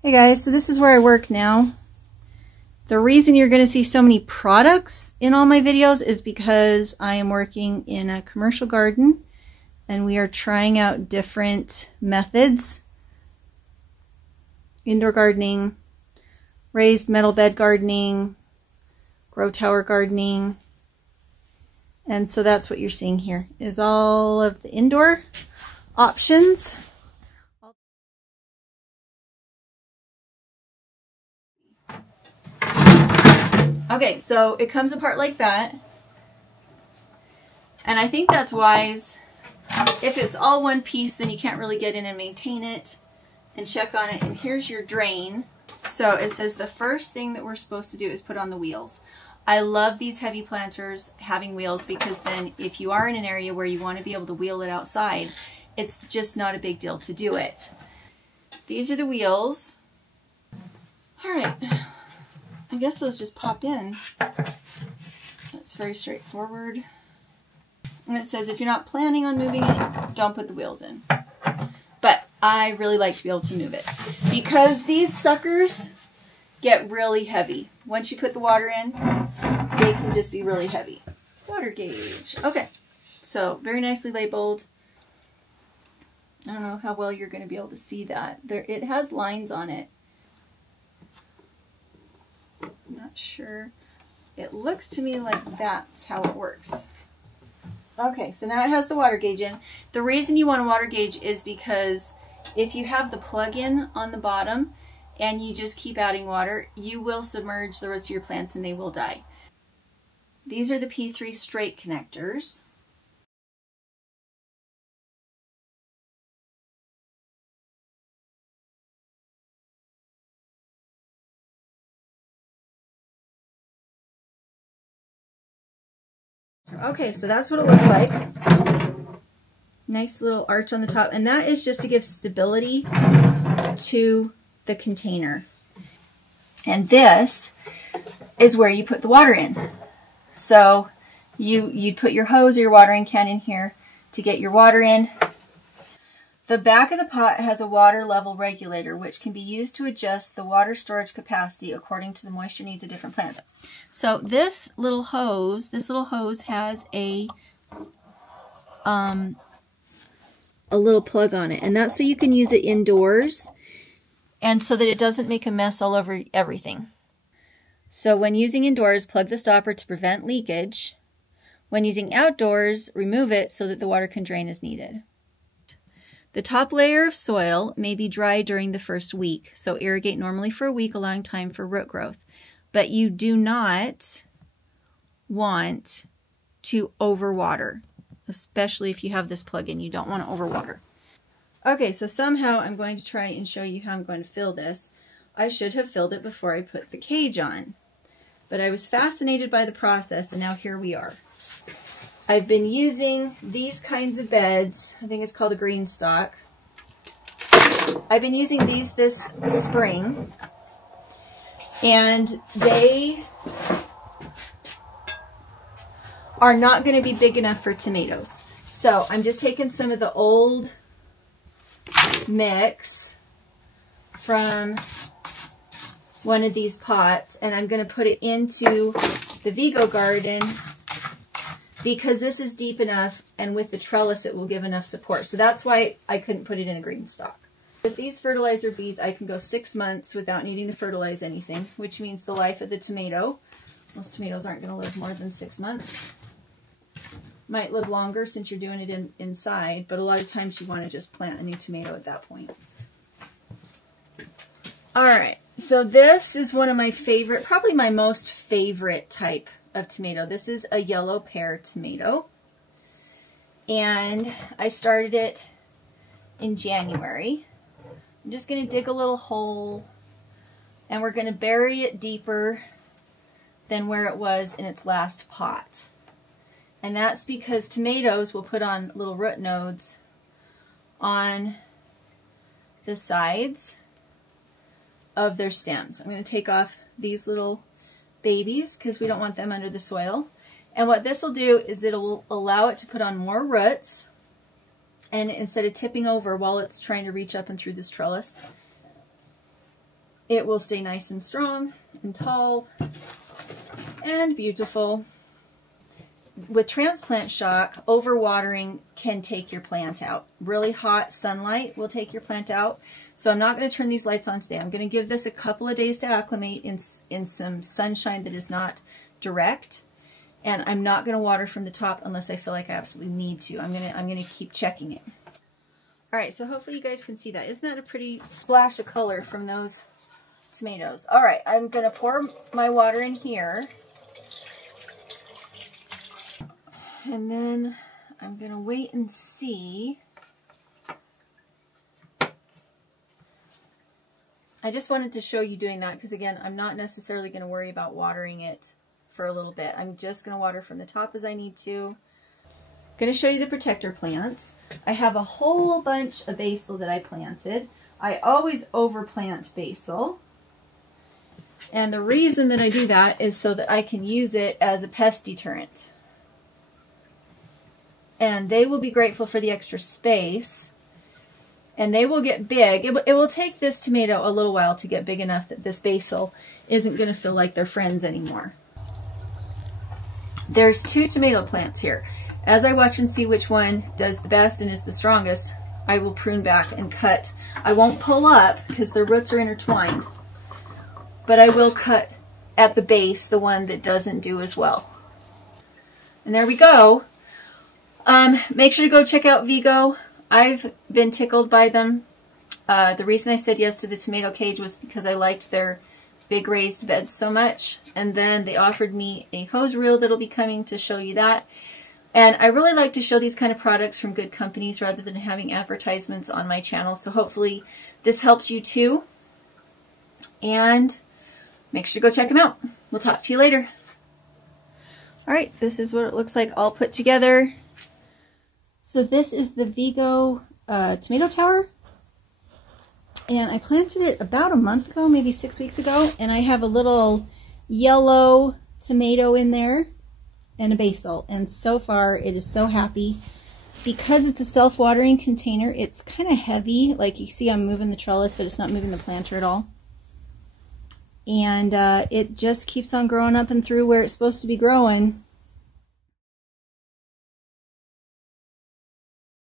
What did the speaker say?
Hey guys, so this is where I work now. The reason you're going to see so many products in all my videos is because I am working in a commercial garden and we are trying out different methods. Indoor gardening, raised metal bed gardening, grow tower gardening. And so that's what you're seeing here is all of the indoor options. Okay, so it comes apart like that. And I think that's wise. If it's all one piece, then you can't really get in and maintain it and check on it. And here's your drain. So it says the first thing that we're supposed to do is put on the wheels. I love these heavy planters having wheels because then if you are in an area where you want to be able to wheel it outside, it's just not a big deal to do it. These are the wheels. All right. I guess those just pop in. That's very straightforward. And it says if you're not planning on moving it, don't put the wheels in. But I really like to be able to move it because these suckers get really heavy. Once you put the water in, they can just be really heavy. Water gauge. Okay, so very nicely labeled. I don't know how well you're going to be able to see that. It has lines on it. I'm not sure. It looks to me like that's how it works. Okay, so now it has the water gauge in. The reason you want a water gauge is because if you have the plug-in on the bottom and you just keep adding water, you will submerge the roots of your plants and they will die. These are the P3 straight connectors. Okay, so that's what it looks like. Nice little arch on the top, and that is just to give stability to the container. And this is where you put the water in. So you'd put your hose or your watering can in here to get your water in. The back of the pot has a water level regulator, which can be used to adjust the water storage capacity according to the moisture needs of different plants. So this little hose has a little plug on it, and that's so you can use it indoors and so that it doesn't make a mess all over everything. So when using indoors, plug the stopper to prevent leakage. When using outdoors, remove it so that the water can drain as needed. The top layer of soil may be dry during the first week, so irrigate normally for a week, allowing time for root growth. But you do not want to overwater, especially if you have this plug-in. You don't want to overwater. Okay, so somehow I'm going to try and show you how I'm going to fill this. I should have filled it before I put the cage on, but I was fascinated by the process, and now here we are. I've been using these kinds of beds. I think it's called a green stock. I've been using these this spring, and they are not going to be big enough for tomatoes. So I'm just taking some of the old mix from one of these pots, and I'm going to put it into the Vego garden because this is deep enough, and with the trellis it will give enough support. So that's why I couldn't put it in a green stock. With these fertilizer beads, I can go 6 months without needing to fertilize anything, which means the life of the tomato. Most tomatoes aren't going to live more than 6 months. Might live longer since you're doing it inside, but a lot of times you want to just plant a new tomato at that point. All right, so this is one of my favorite, probably my most favorite type of tomato. This is a yellow pear tomato, and I started it in January. I'm just going to dig a little hole, and we're going to bury it deeper than where it was in its last pot. And that's because tomatoes will put on little root nodes on the sides of their stems. I'm going to take off these little babies because we don't want them under the soil. And what this will do is it will allow it to put on more roots, and instead of tipping over while it's trying to reach up and through this trellis, it will stay nice and strong and tall and beautiful. With transplant shock, overwatering can take your plant out. Really hot sunlight will take your plant out. So I'm not going to turn these lights on today. I'm going to give this a couple of days to acclimate in some sunshine that is not direct. And I'm not going to water from the top unless I feel like I absolutely need to. I'm going to keep checking it. All right, so hopefully you guys can see that. Isn't that a pretty splash of color from those tomatoes? All right, I'm going to pour my water in here. And then I'm going to wait and see. I just wanted to show you doing that because, again, I'm not necessarily going to worry about watering it for a little bit. I'm just going to water from the top as I need to. I'm going to show you the protector plants. I have a whole bunch of basil that I planted. I always overplant basil. And the reason that I do that is so that I can use it as a pest deterrent. And they will be grateful for the extra space, and they will get big. It will take this tomato a little while to get big enough that this basil isn't going to feel like they're friends anymore. There's 2 tomato plants here. As I watch and see which one does the best and is the strongest, I will prune back and cut. I won't pull up because their roots are intertwined, but I will cut at the base the one that doesn't do as well. And there we go. Make sure to go check out Vego. I've been tickled by them. The reason I said yes to the tomato cage was because I liked their big raised beds so much. And then they offered me a hose reel that'll be coming to show you that. And I really like to show these kind of products from good companies rather than having advertisements on my channel. So hopefully this helps you too. And make sure to go check them out. We'll talk to you later. All right, this is what it looks like all put together. So this is the Vego tomato tower, and I planted it about a month ago, maybe 6 weeks ago, and I have a little yellow tomato in there and a basil, and so far it is so happy. Because it's a self-watering container, it's kind of heavy. Like you see, I'm moving the trellis, but it's not moving the planter at all. And it just keeps on growing up and through where it's supposed to be growing.